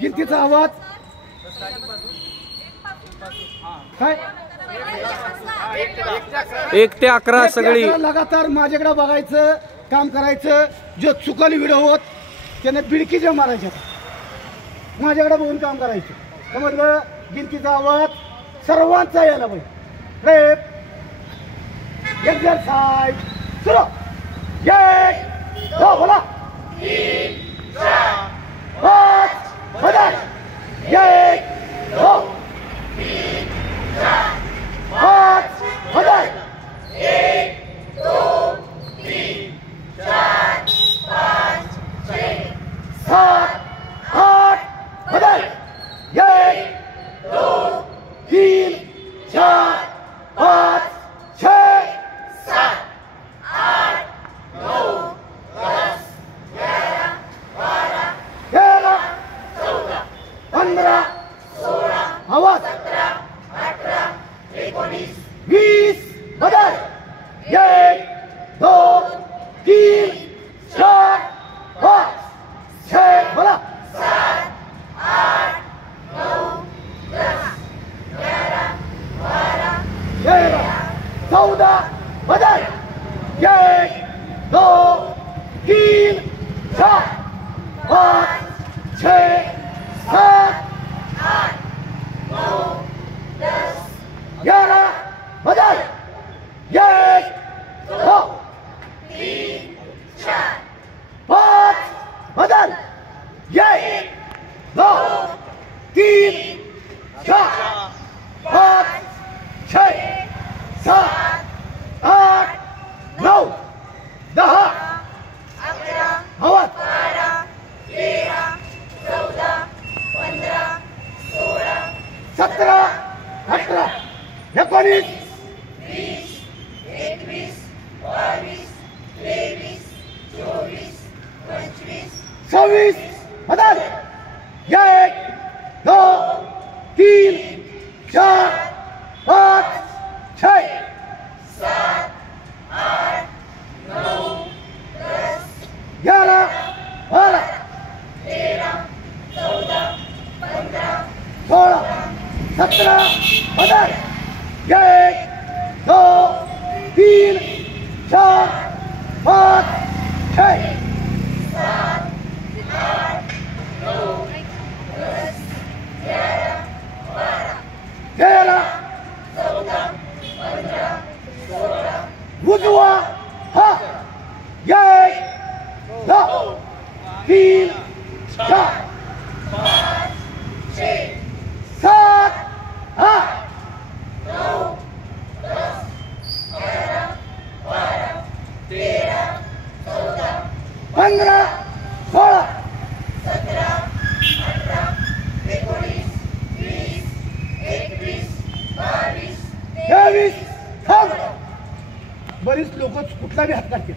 गिनतीचा आवाज काय 1 ते 11 सगळी लगातार माझ्याकडे बघायचं, काम करायचं. जो चुकाली व्हिडिओ होत त्याने बिडकीच्या मारायच्या, माझ्याकडे बघून काम करायचं. समजलं? गिनतीचा आवाज सर्वांचा यायला पाहिजे. प्रेप एक्सरसाइज सुरू. 1 2 बोला 3 4 5 बदल 1 2 3 4 5 बदल 1 2 3 4 5 6 7 8 बदल 1 2 3 4 5 6 7 8 9 10 11 12 13 14 15 16 आवाज 17 18 19 20 बदल 1 2 3 4 5 6 बोला 7 8 9 10 11 12 13 14 बदल 1 2 3 4 5 6 7 8 9 10 11 बदल 1 2 3 4 5 बदल 1 2 3 4 5 6 7 8 9 10 11 आवाज 12 13 14 15 16 17 18 19 20 21 22 23 24 25 26 बदल 1 2 3 4 5 6 7 8 9 10 11 12 13 14 15 16 17 बदल 1 2 3 4 5 6 7 8 9 10 11 12 13 14 15 16 उजवा हा 1 2 3 4 5 6 7 8 9 10 11 12 13 14 15 16 17 18 19 20 21 22 23 थांब. बरीच लोक कुठला बी हात काढतील.